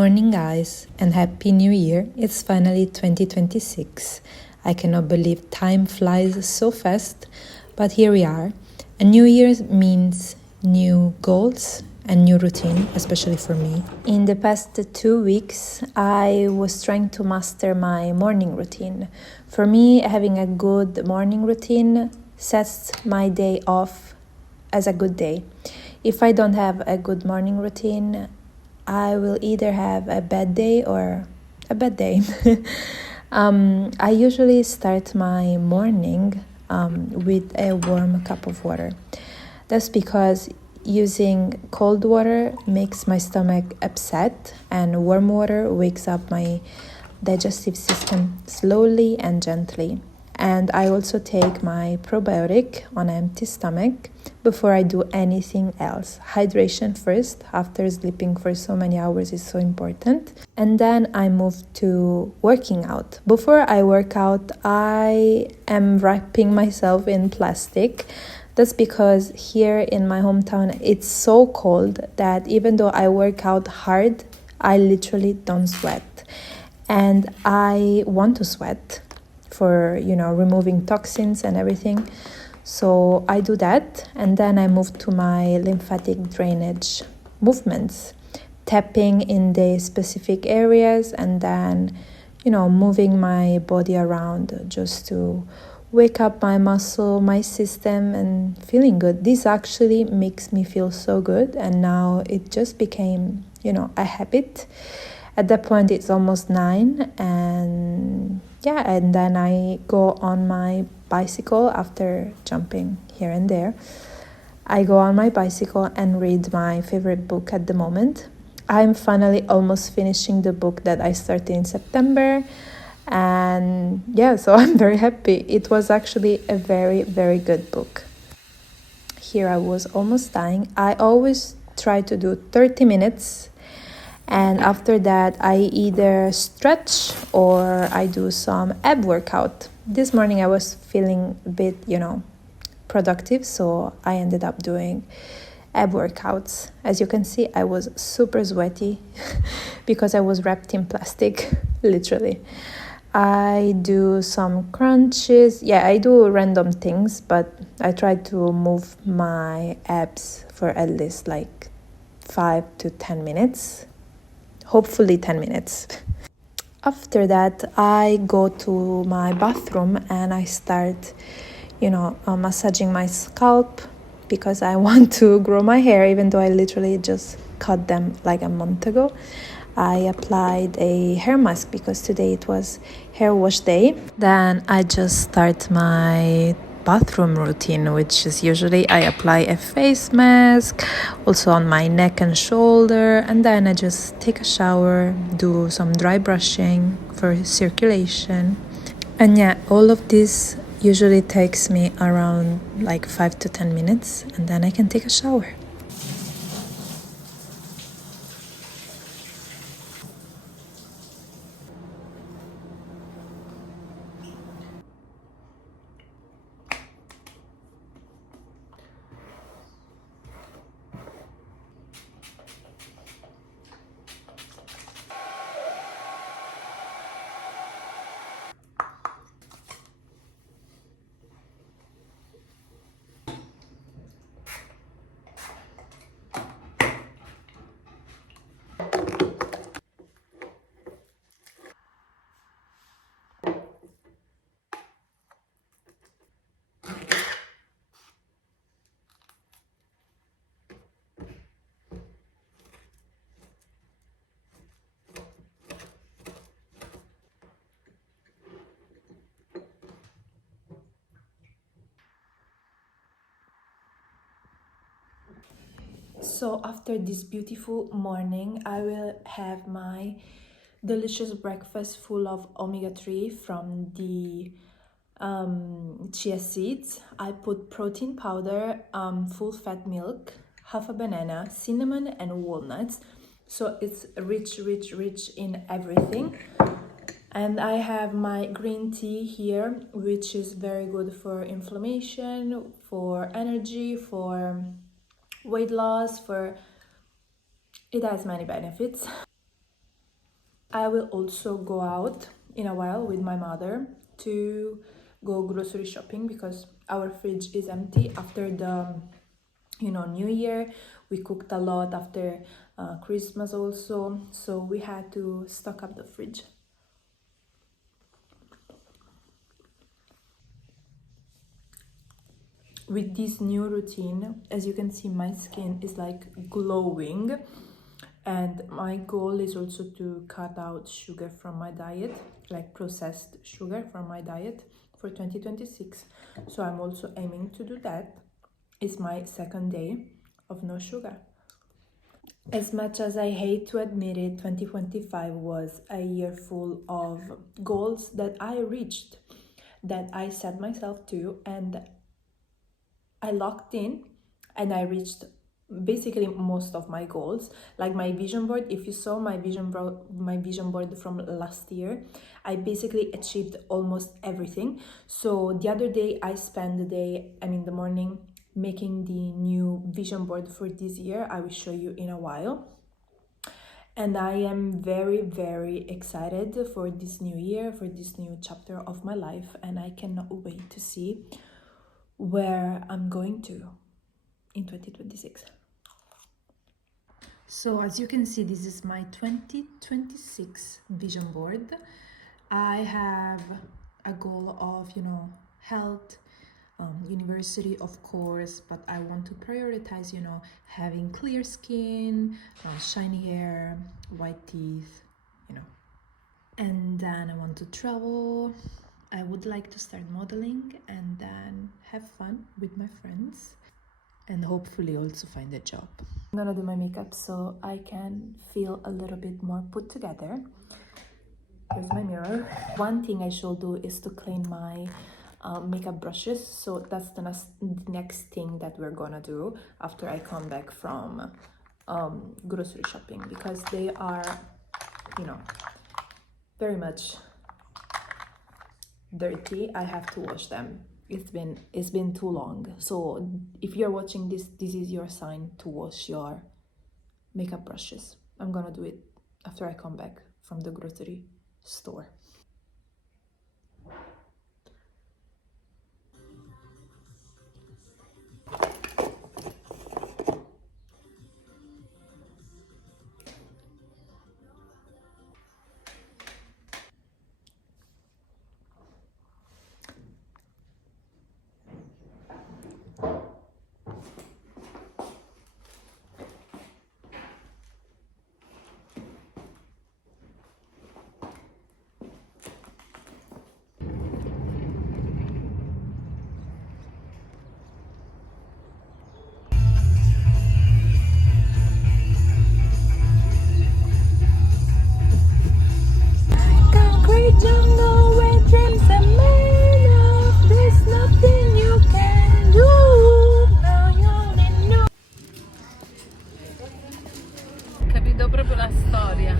morning, guys, and Happy New Year. It's finally 2026. I cannot believe time flies so fast, but here we are. A new year means new goals and new routine, especially for me. In the past 2 weeks, I was trying to master my morning routine. For me, having a good morning routine sets my day off as a good day. If I don't have a good morning routine, I will either have a bad day or a bad day. I usually start my morning with a warm cup of water. That's because using cold water makes my stomach upset, and warm water wakes up my digestive system slowly and gently. And I also take my probiotic on an empty stomach before I do anything else. Hydration first, after sleeping for so many hours, is so important. And then I move to working out. Before I work out, I am wrapping myself in plastic. That's because here in my hometown, it's so cold that even though I work out hard, I literally don't sweat. And I want to sweat for removing toxins and everything, so I do that, and then I move to my lymphatic drainage movements, tapping in the specific areas, and then moving my body around just to wake up my muscle, my system, and feeling good. This actually makes me feel so good, and now it just became a habit. At that point it's almost 9, and then I go on my bicycle after jumping here and there. I go on my bicycle and read my favorite book at the moment. I'm finally almost finishing the book that I started in September, and so I'm very happy. It was actually a very, very good book. Here I was almost dying. I always try to do 30 minutes, and after that I either stretch or I do some ab workout. This morning I was feeling a bit, productive, so I ended up doing ab workouts. As you can see, I was super sweaty because I was wrapped in plastic, literally. I do some crunches. I do random things, but I try to move my abs for at least like 5 to 10 minutes. Hopefully 10 minutes. After that, I go to my bathroom and I start, massaging my scalp because I want to grow my hair, even though I literally just cut them like a month ago. I applied a hair mask because today it was hair wash day. Then I just start my bathroom routine, which is usually I apply a face mask also on my neck and shoulder, and then I just take a shower, do some dry brushing for circulation. And all of this usually takes me around like 5 to 10 minutes, and then I can take a shower. So after this beautiful morning, I will have my delicious breakfast full of omega-3 from the chia seeds. I put protein powder, full fat milk, half a banana, cinnamon and walnuts. So it's rich in everything. And I have my green tea here, which is very good for inflammation, for energy, for weight loss, it has many benefits. I will also go out in a while with my mother to go grocery shopping because our fridge is empty after the New Year. We cooked a lot after Christmas also, so we had to stock up the fridge. With this new routine, as you can see, my skin is like glowing, and my goal is also to cut out sugar from my diet, like processed sugar from my diet for 2026. So I'm also aiming to do that. It's my second day of no sugar. As much as I hate to admit it, 2025 was a year full of goals that I reached, that I set myself to, and I locked in, and I reached basically most of my goals. Like my vision board, if you saw my vision board from last year, I basically achieved almost everything. So the other day I spent the morning making the new vision board for this year. I will show you in a while. And I am very, very excited for this new year, for this new chapter of my life, and I cannot wait to see where I'm going to in 2026. So as you can see, this is my 2026 vision board. I have a goal of, health, university, of course, but I want to prioritize, having clear skin, shiny hair, white teeth, And then I want to travel. I would like to start modeling and then have fun with my friends and hopefully also find a job. I'm gonna do my makeup so I can feel a little bit more put together. Here's my mirror. One thing I should do is to clean my makeup brushes, so that's the next thing that we're gonna do after I come back from grocery shopping, because they are, very much dirty. I have to wash them. It's been too long. So if you're watching this is your sign to wash your makeup brushes. I'm gonna do it after I come back from the grocery store. Jungle where dreams are made of. There's nothing you can do. Now you only know. Capito proprio la storia.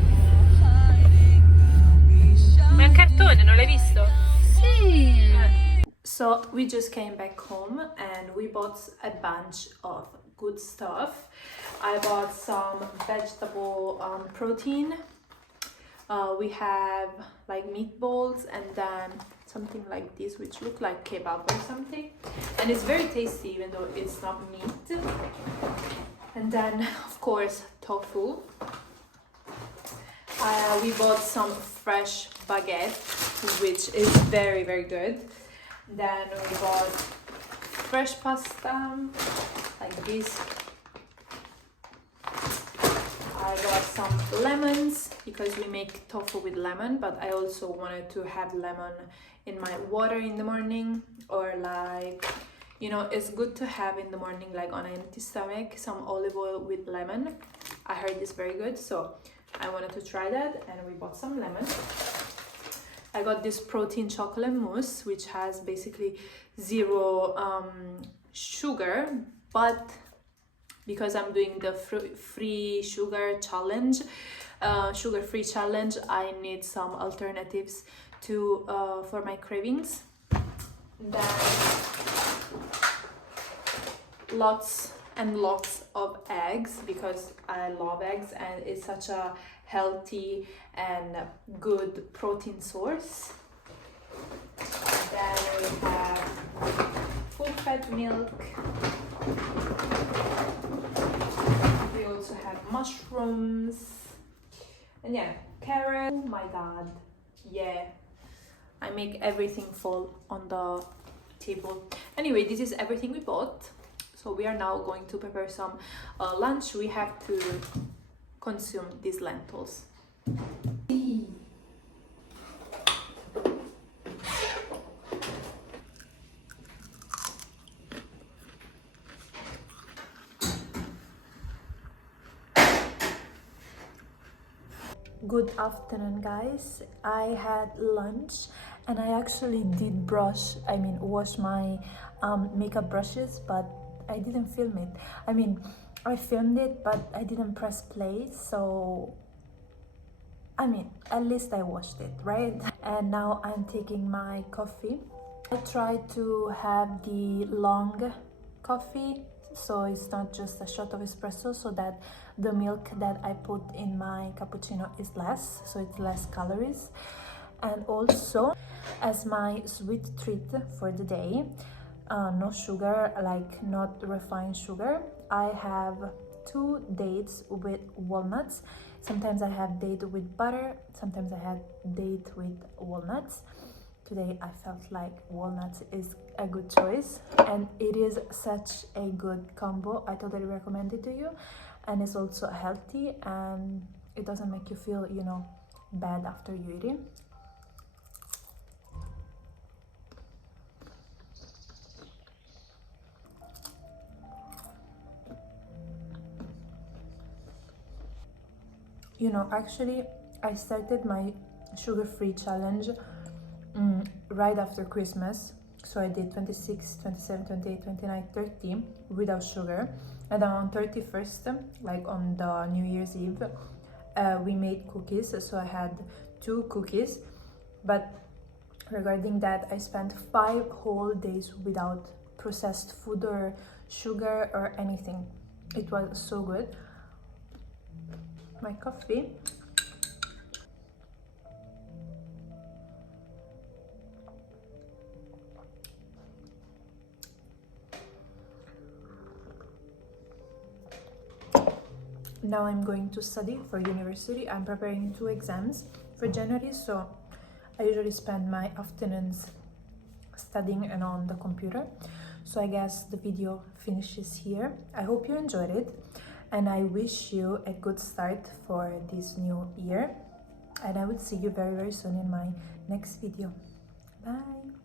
Ma è un cartone, non l'hai visto? Sì. So we just came back home and we bought a bunch of good stuff. I bought some vegetable protein. We have like meatballs and then something like this, which look like kebab or something, and it's very tasty even though it's not meat. And then of course tofu. We bought some fresh baguette, which is very, very good. Then we bought fresh pasta like this. I got some lemons because we make tofu with lemon, but I also wanted to have lemon in my water in the morning, or like, it's good to have in the morning, like on an empty stomach, some olive oil with lemon. I heard it's very good, so I wanted to try that, and we bought some lemon. I got this protein chocolate mousse, which has basically zero sugar, but because I'm doing the free sugar challenge, sugar-free challenge, I need some alternatives to for my cravings. Then lots and lots of eggs because I love eggs and it's such a healthy and good protein source. Then we have full fat milk. We also have mushrooms. And yeah, carrot. Oh my god. Yeah. I make everything fall on the table. Anyway, this is everything we bought. So we are now going to prepare some lunch. We have to consume these lentils. Good afternoon, guys. I had lunch and I actually did wash my makeup brushes, but I didn't film it. I filmed it, but I didn't press play, so at least I washed it, right? And now I'm taking my coffee. I try to have the long coffee, so it's not just a shot of espresso, so that the milk that I put in my cappuccino is less, so it's less calories. And also, as my sweet treat for the day, no sugar, like not refined sugar, I have 2 dates with walnuts. Sometimes I have date with butter, sometimes I have date with walnuts. Today I felt like walnuts is a good choice, and it is such a good combo. I totally recommend it to you, and it's also healthy and it doesn't make you feel, bad after you eat it. Actually, I started my sugar-free challenge right after Christmas. So I did 26, 27, 28, 29, 30 without sugar. And then on 31st, like on the New Year's Eve, we made cookies. So I had 2 cookies. But regarding that, I spent 5 whole days without processed food or sugar or anything. It was so good. My coffee. Now I'm going to study for university. I'm preparing 2 exams for January, so I usually spend my afternoons studying and on the computer. So I guess the video finishes here. I hope you enjoyed it, and I wish you a good start for this new year, and I will see you very, very soon in my next video. Bye.